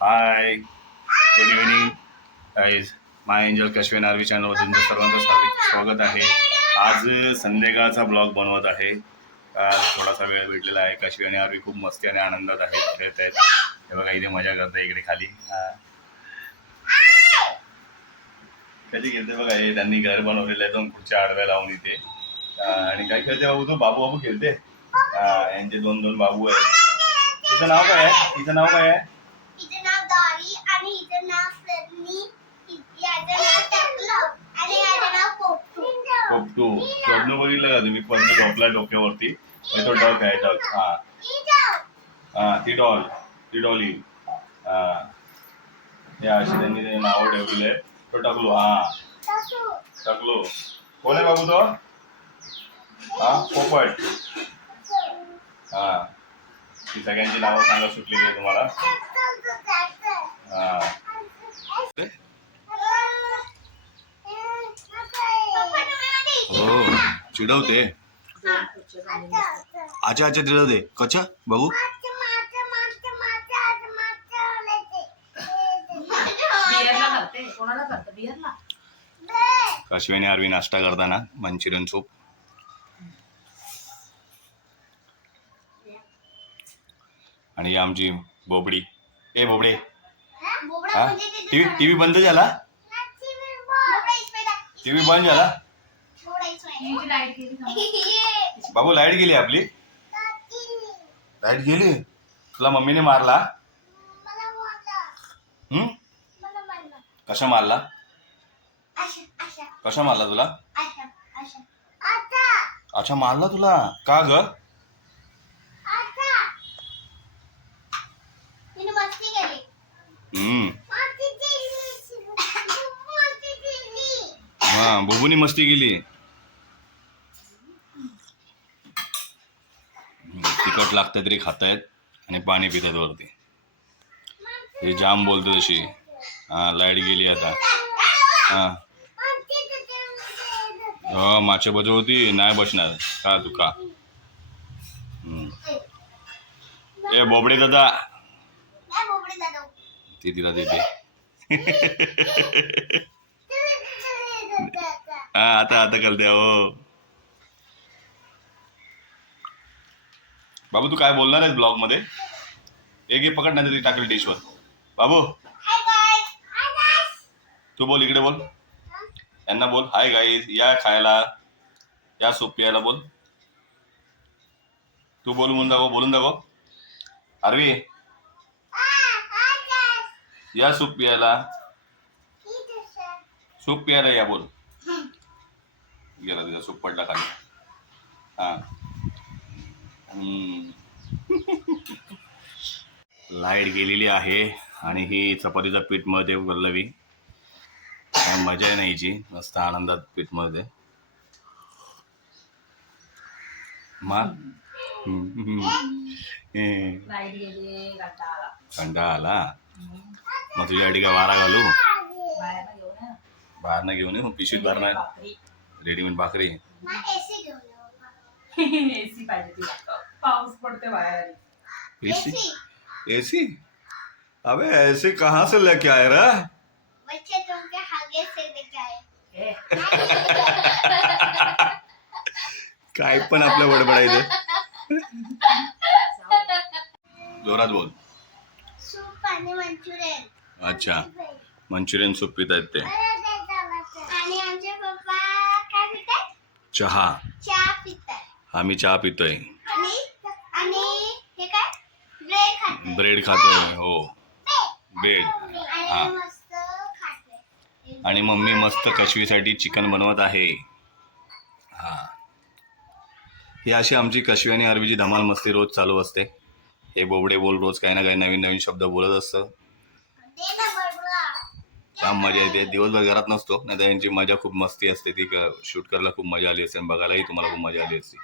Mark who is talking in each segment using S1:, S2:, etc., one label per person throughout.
S1: Hi good evening guys my angel Kashmir Aarvi चॅनलवर तुमचं सर्वांचं स्वागत स्वागत आहे. आज संध्याकाळचा ब्लॉग बनवत आहे. आज थोडासा वेळ भेटलेला आहे. कश्मीर आणि आरवी खूप मस्ती आणि आनंदात आहेत खेळत आहेत. हे बघा इथे मजा करतात इकडे खाली. कधी खेळते बघा हे त्यांनी घर बनवलेलं आहे दोन खुर्च्या आडव्या लावून इथे. आणि काय खेळते बाबू तो? बाबू बाबू खेळते? यांचे दोन दोन बाबू आहेत. तिचं नाव काय आहे? तिचं नाव काय आहे?
S2: हिचं नाव सन्नी याचं नाव टकलं आणि याचं नाव पोपटू
S1: पोपटू पद्म बघितलं का तुम्ही? पद्म झोपला डोक्यावरती. आणि तो डग आहे डग हा. हा ती डॉल ती डॉली हा. हे. अशी त्यांनी ते नाव ठेवले तो टकलो. हा. टकलो. कोण आहे बाबू तो? हा पोपट. हा. ती सगळ्यांची नावं सांगा सुटलेली आहे तुम्हाला. हा. हो चिडवते. अच्छा अच्छा चिडवते कच्चा बघू. काशवी आणि आरवी नाश्ता करताना मंचुरियन सूप. आणि आमची बोबडी. ए बोबडे. हा? टीव्ही टीव्ही बंद झाला? टीव्ही बंद झाला? बाबू लाइट गेली आपली. लाइट गेली? तुला मम्मीने मारला? हम्म? कशा मारला? कशा मारला तुला? अच्छा मारला तुला? का ग
S2: मस्ती केली
S1: हम्म
S2: मस्ती केली मस्ती केली
S1: हा बुबुनी मस्ती केली. तिखट लागतं तरी खातायत आणि पाणी पितात वरती. हे जाम बोलतो तशी. हा लाइट गेली आता. हा. हो मागच्या बाजू होती नाही बसणार. का तू का ए बोबडे दादा? ती तिला देते हा आता आता कळते हो बाबू तू काय बोलणार आहेस ब्लॉगमध्ये? एक एक पकड नाही तरी टाकेल डिशवर बाबू. तू बोल इकडे बोल. यांना बोल. हाय गाईज या खायला या सूप प्यायला बोल. तू बोल म्हणून दाखव बोलून दाखव. आरवी. या सूप प्यायला सूप प्यायला या बोल. गेला तिचा सूप पडला खाली. हा. लाइट गेलेली आहे आणि ही चपातीचं पीठमध्ये पल्लवी काय मजा नाही हिची. मस्त आनंदात
S3: पीठमध्ये
S1: कंटाळा आला. तुझ्यासाठी काय वारा घालू
S3: बाहेर घेऊन ये ना.
S1: बाहेर ना घेऊन येऊ पिशवीत भरणार. रेडीमेड भाकरी।
S3: एसी पाहिजे तिला पाऊस पडते बाहेर
S1: एसी एसी अबे ऐसे कहाँ से लेके आए रा?
S2: बच्चे तुमके हागे से लेके आए।
S1: काय पण आपल्या बडबडायचं जोरात बोल।
S2: सूप आणि मंचुरियन।
S1: अच्छा. मंचुरियन सूप पित आहेत ते.
S2: आणि आमचे पप्पा काय पितात
S1: चहा.
S2: चहा पितात
S1: आम्ही चहा पितोय.
S2: आणि आणि हे काय? ब्रेड खातात
S1: ब्रेड खातोय हो. ब्रेड. हा.
S2: आणि मस्त खाते
S1: आणि मम्मी मस्त कशवीसाठी चिकन बनवत आहे. हा. ही अशी आमची कशवी आणि अरवीची धमाल मस्ती रोज चालू असते. हे बोबडे बोल रोज काही ना काही नवीन नवीन शब्द बोलत असतं. जाम मजा येते. दिवसभर घरात नसतो नाही तर यांची मजा खूप मस्ती असते. ती शूट करायला खूप मजा आली असते आणि बघायलाही तुम्हाला खूप मजा आली असते.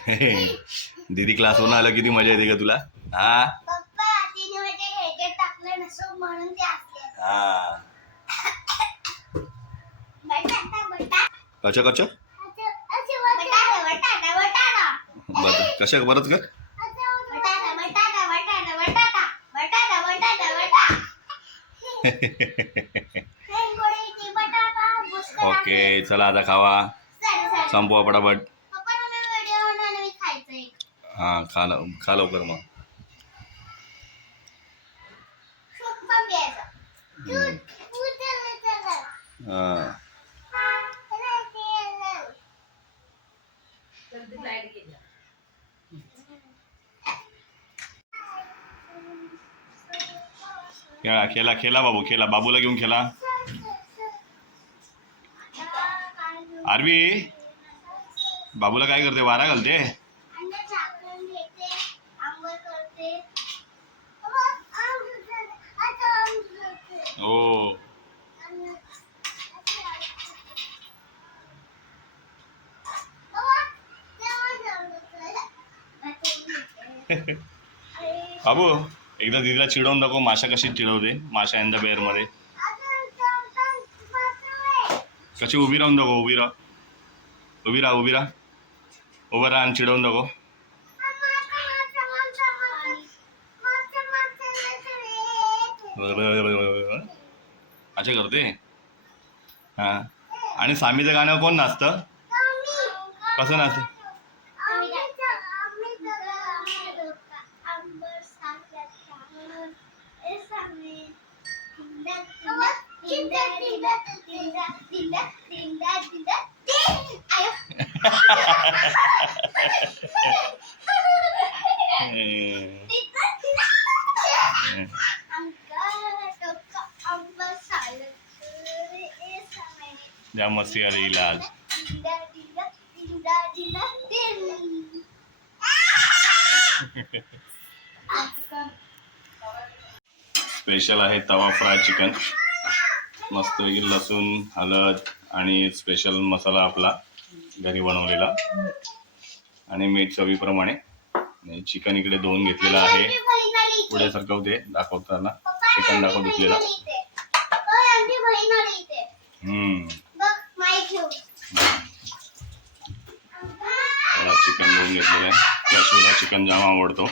S1: दीदी क्लासवरून आलं किती मजा येते का तुला? हा?
S2: पप्पा तिने म्हणजे हेडगेट टाकलं नसो
S1: ओके चला आता खावा. संपवा पटापट. हां खा खा लवकर मग. खेळा खेळा खेळा बाबू खेळा बाबूला घेऊन खेळा आरवी बाबूला काय करते? वारा घालते? हो. बाबू एकदा दीदीला चिडवून दाखव माशा कशी चिडवते माशा यंदा द मध्ये. कशी उभी राहून दाखव उभी राह. उभी राहा उभी राहा. उभं राहा आणि चिडवून दाखव. असे करते? हां. आणि सामीचं गाणं कोण नाचतं? कसं नाचतं? ज्या मस्ती आली लाल स्पेशल आहे तवा फ्राय चिकन मस्तपैकी लसूण हळद आणि स्पेशल मसाला आपला घरी बनवलेला. आणि मीठ चवीप्रमाणे. आणि चिकन इकडे दोन घेतलेलं आहे. पुढे सरकवते दाखवताना. चिकन दाखव
S2: घेतलेला
S1: हम्म. चिकन दोन घेतलेलं आहे. काश्मीरला चिकन जाम आवडतो.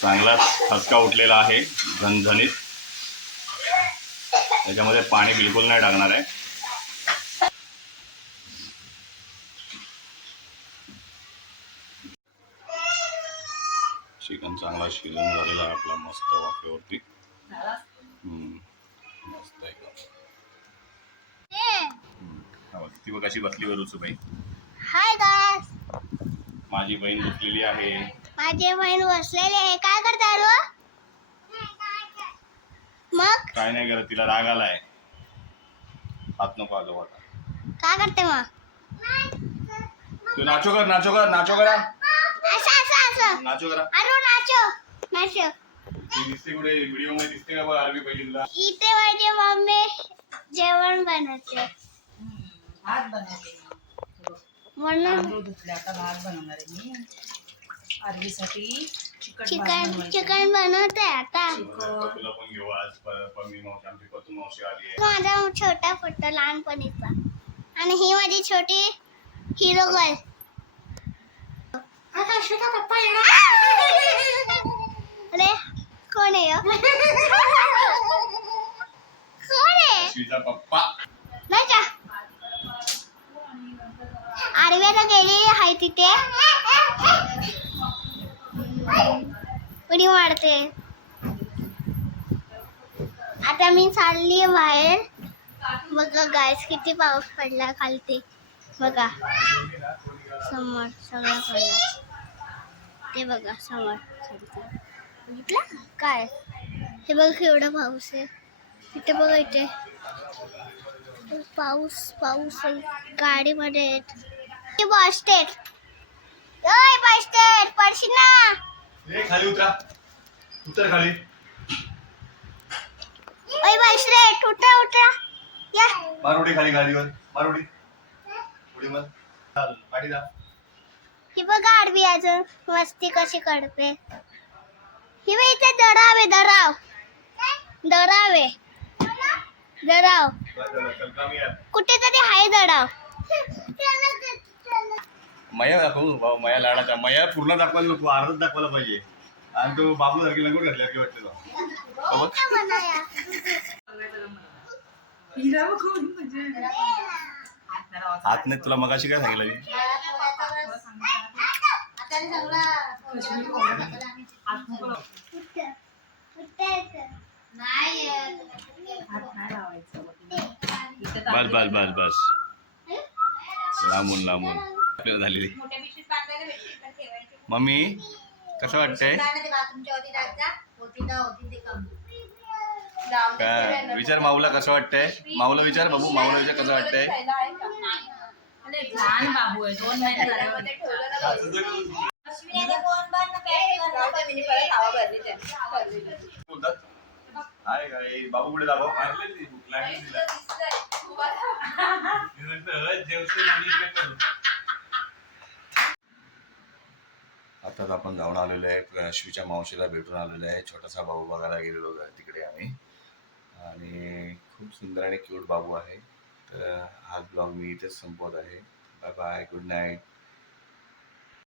S1: चांगलाच ठसका उठलेला आहे झणझणीत. त्याच्यामध्ये पाणी बिलकुल नाही टाकणार आहे. चिकन चांगला शिजून झालेला आहे आपला मस्त वाफेवरती. मस्त एकदम. ती बघ कशी बसली वर रुसूबाई
S2: हाय गास
S1: माझी बहीण बसलेली आहे.
S2: माझे बहीण बसलेले आहे. काय करता
S1: काय नाही करत तिला राग आलाय हात नको आलो आता
S2: काय करते मग
S1: तू नाचो कर नाचो कर नाचो करा।
S2: असं असं असं
S1: नाचो करा।
S2: अरे नाचो नाचो।
S1: ती दिसते कुठे व्हिडिओ मध्ये दिसते का बघ आरवी पहिलीला
S2: इथे माझी मम्मी जेवण बनवते
S3: हम्म, भात बनवते. हे
S2: म्हणून
S3: आता भात बनवणार आहे मी आरवीसाठी चिकन
S2: चिकन बनवते आता.
S1: तुला पण घेऊ आज प- पम्मी मावशी आमची पतू मावशी आली आहे.
S2: माझा छोटा फोटो लहानपणीचा. आणि ही माझी छोटी हिरो गर्ल अरे कोण आहे ह्यो? कोण आहे
S1: शिजा पप्पा
S2: नाही का आरवी तर गेली आहे तिथे उडी आता मी चालली बाहेर. बघा गायस किती पाऊस पडला खालती. बघा. समोर सगळं पडला. ते बघा समोर. बघितलं? काय? हे बघ केवढा पाऊस आहे. इथे बघा इथे. पाऊस पाऊस आहे. गाडीमध्ये आहेत. हे बस स्टेट बस स्टेट पडशील ना?
S1: खाली उतरा. उतर खाली.
S2: ओय बस स्टेट उठा उठा. या.
S1: मार उडी खाली गाडीवर. मार उडी उडी मार चाल गाडी जा.
S2: ही बघा आडवी अजून. मस्ती कशी करते. ही बघ इथे दराव दराव. दराव. दराव.
S1: बस झालं, चल, कमी आहे.
S2: कुठे तरी आहे दडाव
S1: मया दाखवू भाऊ मया लाडाचा. मया पूर्ण दाखवायला नको अर्धच दाखवायला पाहिजे. आणि तो बाबू सारखी लंगोट घातल्या की वाटतं
S3: हात नाही
S1: तुला मगाशी काय सांगितलं बस बस बस बस. लांबून लांबून. झालेली. मम्मी? कसं वाटतंय? काय विचार माऊला कसं वाटतंय? माऊला विचार बाबू माऊला विचार कसं वाटतंय?
S3: लहान बाबू आहे दोन महिने झाल्यावर.
S1: हाय काय बाबू पुढे दाखव? आताच आपण जाऊन आलेलो आहे. शिवच्या मावशीला भेटून आलेलो आहे. छोटासा बाबू बघायला गेलेलो तिकडे आम्ही. आणि खूप सुंदर आणि क्यूट बाबू आहे. तर हा ब्लॉग मी इथेच संपवत आहे. Bye bye good night